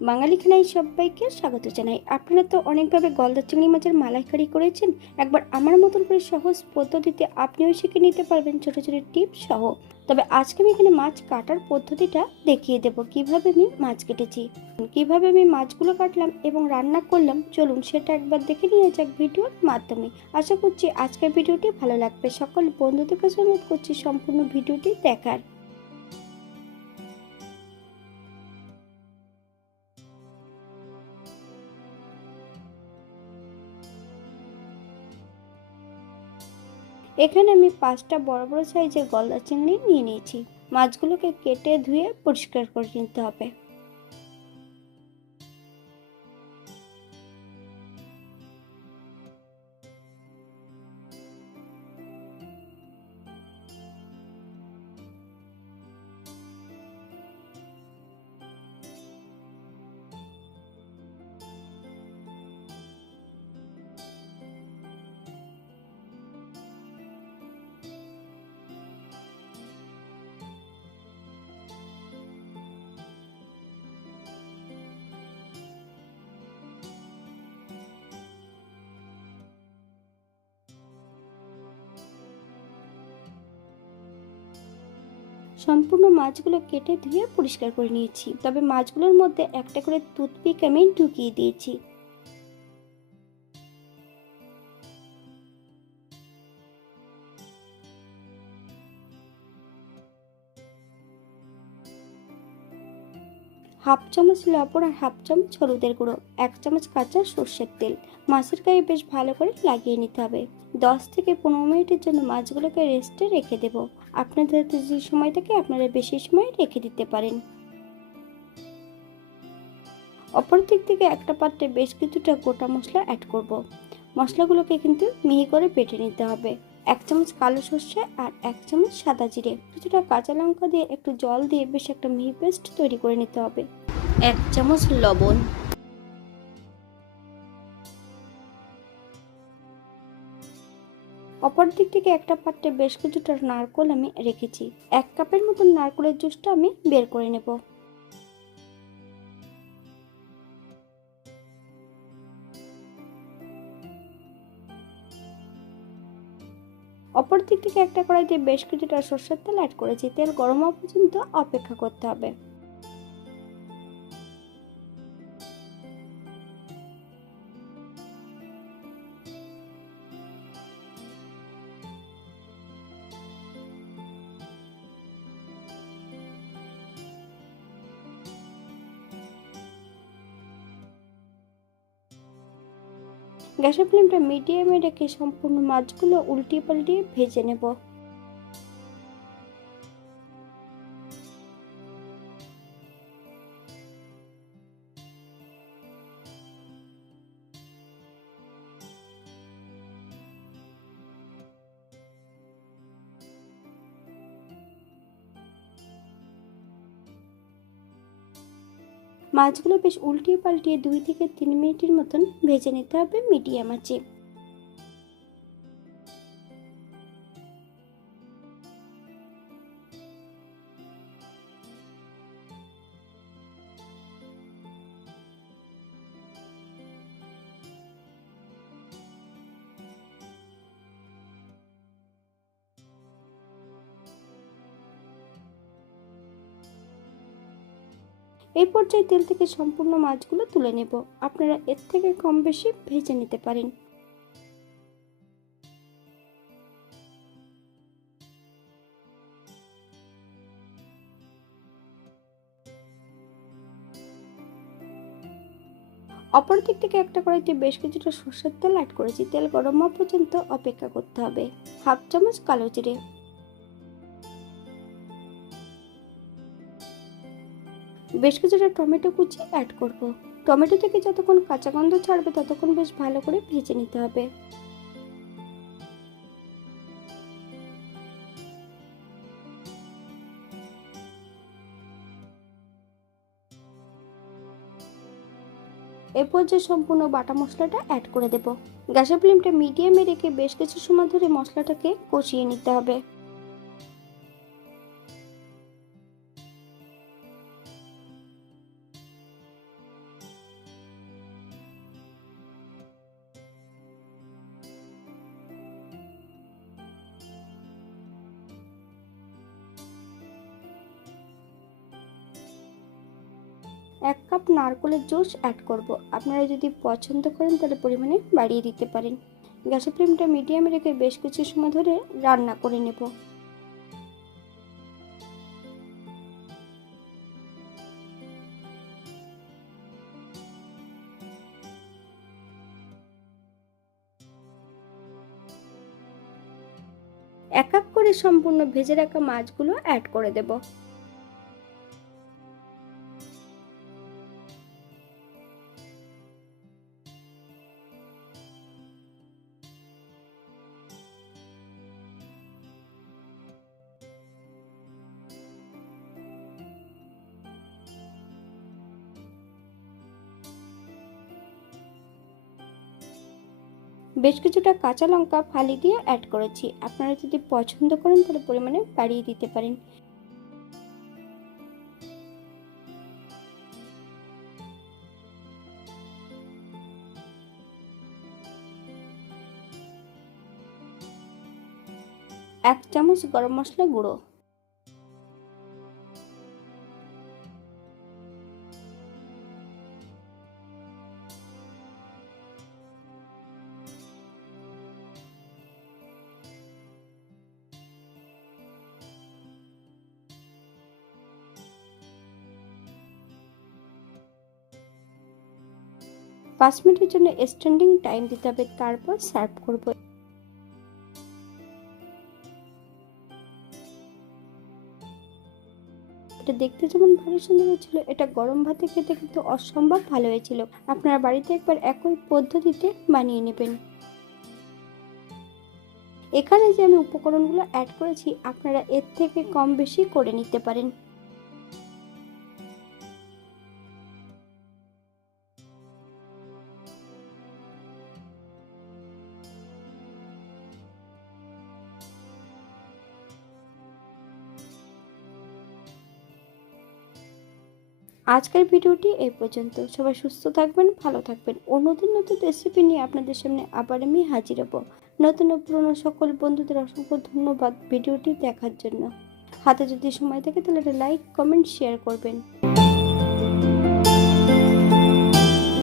বাঙালি খানায় সবাইকে স্বাগত জানাই। আপনারা তো অনেকভাবে গলদা চিংড়ি মাছের মালাইকারি করেছেন। একবার আমার মতন করে সহজ পদ্ধতিতে আপনিও শিখে নিতে পারবেন ছোট ছোট টিপস সহ। তবে আজকে আমি এখানে মাছ কাটার পদ্ধতিটা দেখিয়ে দেব, কিভাবে আমি মাছ কেটেছি, কিভাবে আমি মাছগুলো কাটলাম এবং রান্না করলাম। চলুন সেটা একবার দেখে নিয়ে যাক ভিডিওর মাধ্যমে। আশা করছি আজকের ভিডিওটি ভালো লাগবে। সকল বন্ধুদের কাছে অনুরোধ করছি সম্পূর্ণ ভিডিওটি দেখার। এখানে আমি 5টা বড় বড় সাইজের গলদা চিংড়ি নিয়ে নিয়েছি। মাছগুলোকে কেটে ধুয়ে পরিষ্কার করে নিতে হবে। সম্পূর্ণ মাছগুলো কেটে ধুয়ে পরিষ্কার করে নিয়েছি। তবে মাছগুলোর মধ্যে একটা করে টুথপিক আমি ঢুকিয়ে দিয়েছি। হাফ চামচ লবণ আর হাফ চামচ হলুদের গুঁড়ো, 1 চামচ কাঁচা সর্ষের তেল। মাছের গায়ে বেশ ভালো করে লাগিয়ে নিতে হবে। 10 থেকে 15 মিনিটের জন্য মাছগুলোকে রেস্টে রেখে দেব। আপনাদের হাতে যে সময় থাকে আপনারা বেশি সময় রেখে দিতে পারেন। অপর দিক থেকে একটা পাত্রে বেশ কিছুটা গোটা মশলা অ্যাড করব। মশলাগুলোকে কিন্তু মিহি করে বেটে নিতে হবে। 1 চামচ কালো সর্ষে আর 1 চামচ সাদা জিরে, কিছুটা কাঁচা লঙ্কা দিয়ে একটু জল দিয়ে বেশ একটা মিহি পেস্ট তৈরি করে নিতে হবে। 1 চামচ লবণ। অপর দিক থেকে একটা পাত্রে বেশ কিছুটা নারকেল আমি রেখেছি। 1 কাপের মতো নারকেলের জুসটা আমি বের করে নেব। অপর দিক থেকে একটা কড়াইতে বেশ কিছুটা সরষের তেল অ্যাড করেছি। তেল গরম হওয়া পর্যন্ত অপেক্ষা করতে হবে। গ্যাসের ফ্লেমটা মিডিয়ামে রেখে সম্পূর্ণ মাছগুলো উল্টিয়ে পাল্টিয়ে ভেজে নেব। মাছগুলো বেশ উল্টিয়ে পাল্টিয়ে 2 থেকে 3 মিনিটের মতন ভেজে নিতে হবে মিডিয়াম আঁচে। এই পর্যায়ে তেল থেকে সম্পূর্ণ মাছগুলো তুলে নেব। আপনারা এর থেকে কম বেশি ভেজে নিতে পারেন। অপর দিক থেকে একটা কড়াইতে বেশ কিছুটা সরষের তেল অ্যাড করেছি। তেল গরম হওয়া পর্যন্ত অপেক্ষা করতে হবে। হাফ চামচ কালো জিরে, বেশ কিছুটা টমেটো কুচি অ্যাড করব। টমেটো থেকে যতক্ষণ কাঁচা গন্ধ ছাড়বে ততক্ষণ বেশ ভালো করে ভেজে নিতে হবে। এরপর যে সম্পূর্ণ বাটা মশলাটা অ্যাড করে দেব। গ্যাসের ফ্লেমটা মিডিয়ামে রেখে বেশ কিছু সময় ধরে মশলাটাকে কষিয়ে নিতে হবে। 1 কাপ নারকেলের জুস অ্যাড করব। আপনারা যদি পছন্দ করেন তাহলে পরিমাণে বাড়িয়ে দিতে পারেন। গ্যাসের ফ্লেমটা মিডিয়ামে রেখে বেশ কিছু সময় ধরে রান্না করে নেব। এক এক করে সম্পূর্ণ ভেজে রাখা মাছগুলো অ্যাড করে দেব। বেশ কিছুটা কাঁচা লঙ্কা ফালি দিয়ে অ্যাড করেছি। আপনারা যদি পছন্দ করেন তাহলে পরিমাণে বাড়িয়ে দিতে পারেন। এক চামচ গরম মশলা গুঁড়ো, 5 মিনিটের জন্য স্ট্যান্ডিং টাইম দিতে হবে, তারপর সার্ভ করব। এটা দেখতে যেমন ভালো সুন্দর হয়েছিল, এটা গরম ভাতে খেতে কিন্তু অসম্ভব ভালো হয়েছিল। আপনারা বাড়িতে একবার একই পদ্ধতিতে বানিয়ে নেবেন। এখানে যে আমি উপকরণগুলো অ্যাড করেছি আপনারা এর থেকে কম বেশি করে নিতে পারেন। আজকের ভিডিওটি এই পর্যন্ত। সবাই সুস্থ থাকবেন, ভালো থাকবেন। অন্যদিন নতুন রেসিপি নিয়ে আপনাদের সামনে আবার আমি হাজির হব। নতুন ও পুরনো সকল বন্ধুদের অসংখ্য ধন্যবাদ ভিডিওটি দেখার জন্য। হাতে যদি সময় থাকে তাহলে একটা লাইক, কমেন্ট, শেয়ার করবেন।